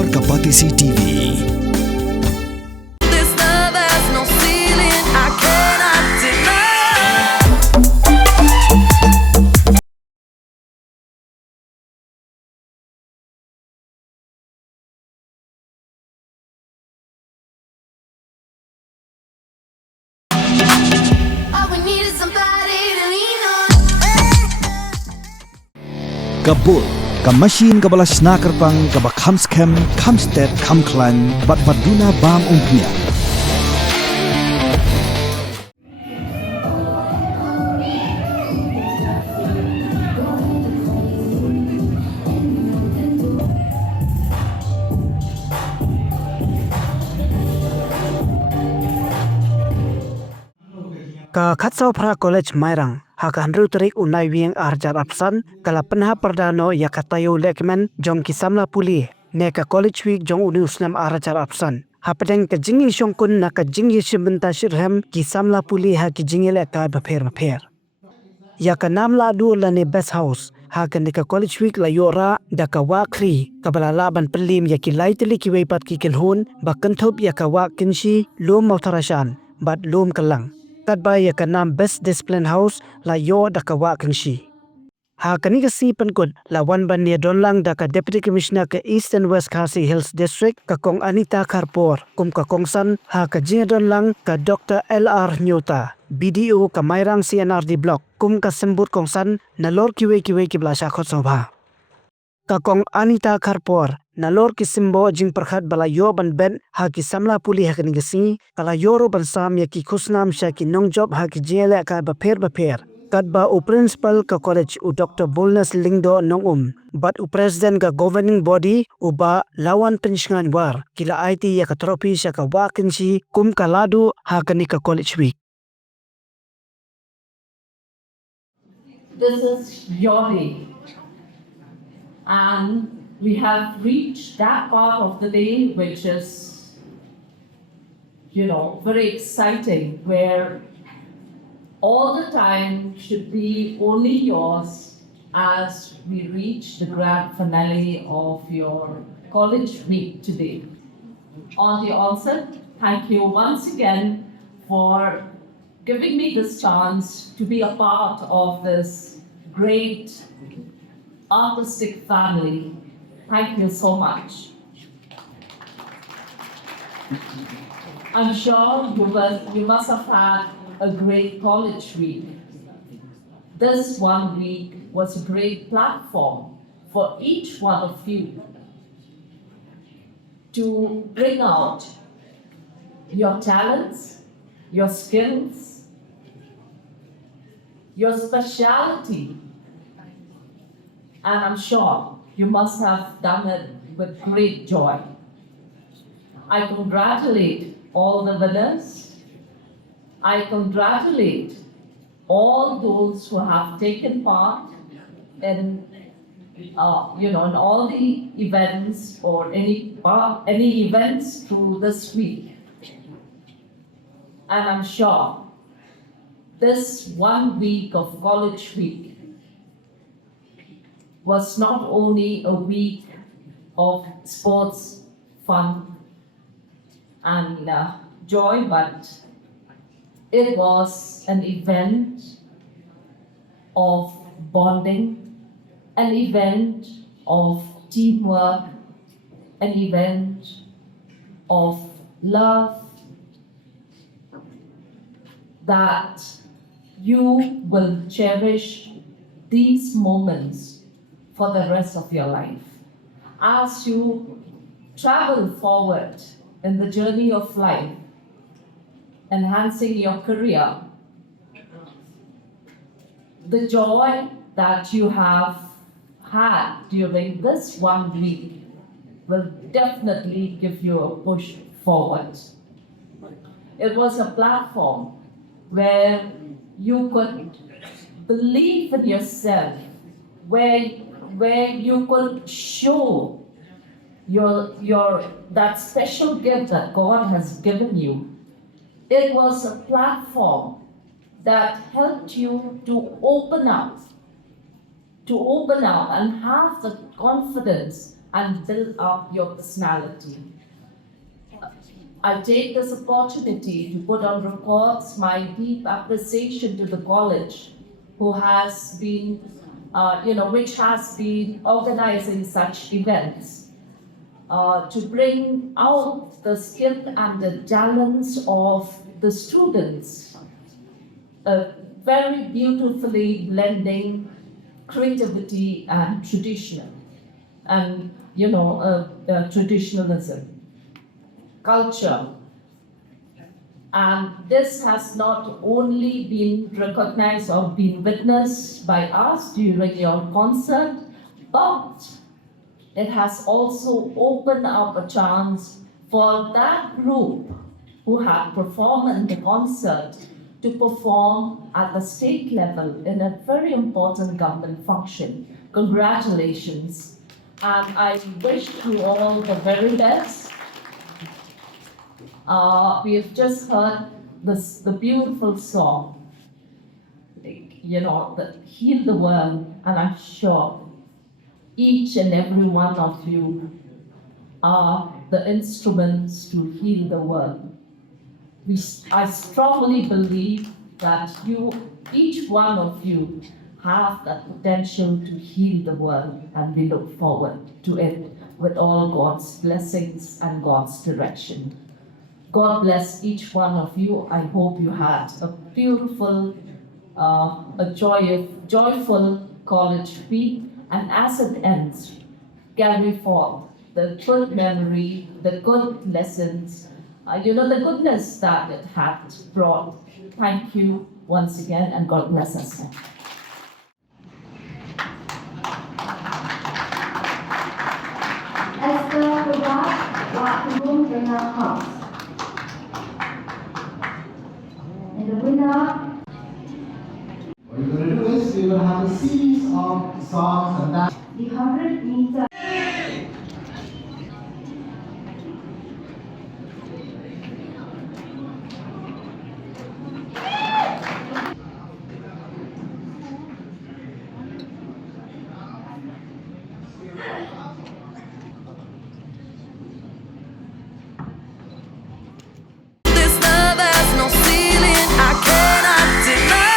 Explore Kapatisi TV. This love has no ceiling, I cannot deny. All we need is somebody to lean on. Kabul, ka machine ka balas snacker pang ka ba kamskem, kamstet, kamklan, bat baduna bam umpia. Ka Khatsau Phra College Mairang haka handru tarik unai wieng arjar apsan kala penha perdano ya katayo lekmen jong kisamla puli ne ka college week jong uni usnam arjar apsan hapedeng ka jingi shongkun na ka jingi shimbenta shirhem kisamla puli ha ki jingi le ka bapher ya ka nam Lahduh la ne best house ha ka ne ka college week la yora da ka wa Khri ka bala laban pelim ya ki laiteli ki weipat ki kelhun ba kenthop ya ka wa kinshi lom mautarashan bat lom kalang kadba ya ka nam best discipline house la yo da ka wa kinshi ha kani ka si pankut la wan ban ne donlang da ka deputy commissioner ka east and west Khasi Hills district ka kong Anita Kharpor kum ka kongsan ha ka jing donlang ka Dr. LR Nyota BDO ka Mairang CNRD block kum ka sembut kongsan na lor kiwe ki blasha khot sobha ka kong Anita Kharpor na lor ki simbo jing perkhat bala yo ban ben ha ki samla puli ha kani gasi kala yoro ban sam ya ki khusnam sha ki nong job ha ki jele ka bapher kadba u principal ka college u Dr. Bolnas Lingdo nong but u president ka governing body u ba lawan penshngan war kila IT ya ka trophy sha ka wakinsi kum ka Lahduh ha kani ka college week. This is your day. And we have reached that part of the day which is, very exciting, where all the time should be only yours as we reach the grand finale of your college week today. On the onset, thank you once again for giving me this chance to be a part of this great artistic family. Thank you so much. I'm sure you must have had a great college week. This 1 week was a great platform for each one of you to bring out your talents, your skills, your speciality. And I'm sure you must have done it with great joy. I congratulate all the winners. I congratulate all those who have taken part in, in all the events or any events through this week. And I'm sure this 1 week of college week was not only a week of sports, fun, and joy, but it was an event of bonding, an event of teamwork, an event of love that you will cherish these moments for the rest of your life. As you travel forward in the journey of life, enhancing your career, the joy that you have had during this 1 week will definitely give you a push forward. It was a platform where you could believe in yourself, where you could show your that special gift that God has given you. It was a platform that helped you to open up and have the confidence and build up your personality. I take this opportunity to put on records my deep appreciation to the college, who has been, which has been organizing such events to bring out the skill and the talents of the students, very beautifully blending creativity and traditional, and traditionalism, culture. And this has not only been recognized or been witnessed by us during your concert, but it has also opened up a chance for that group who had performed in the concert to perform at the state level in a very important government function. Congratulations. And I wish you all the very best. We have just heard the beautiful song, that Heal the World, and I'm sure each and every one of you are the instruments to heal the world. I strongly believe that each one of you, have that potential to heal the world, and we look forward to it with all God's blessings and God's direction. God bless each one of you. I hope you had a beautiful, joyful college week, and as it ends, carry forth the good memory, the good lessons, the goodness that it had brought. Thank you once again, and God bless us. Esther Kubat Waktu dengan House. And the winner. What we're going to do is we will have a series of songs and dance. The 100-meter. This love has no ceiling, I cannot deny.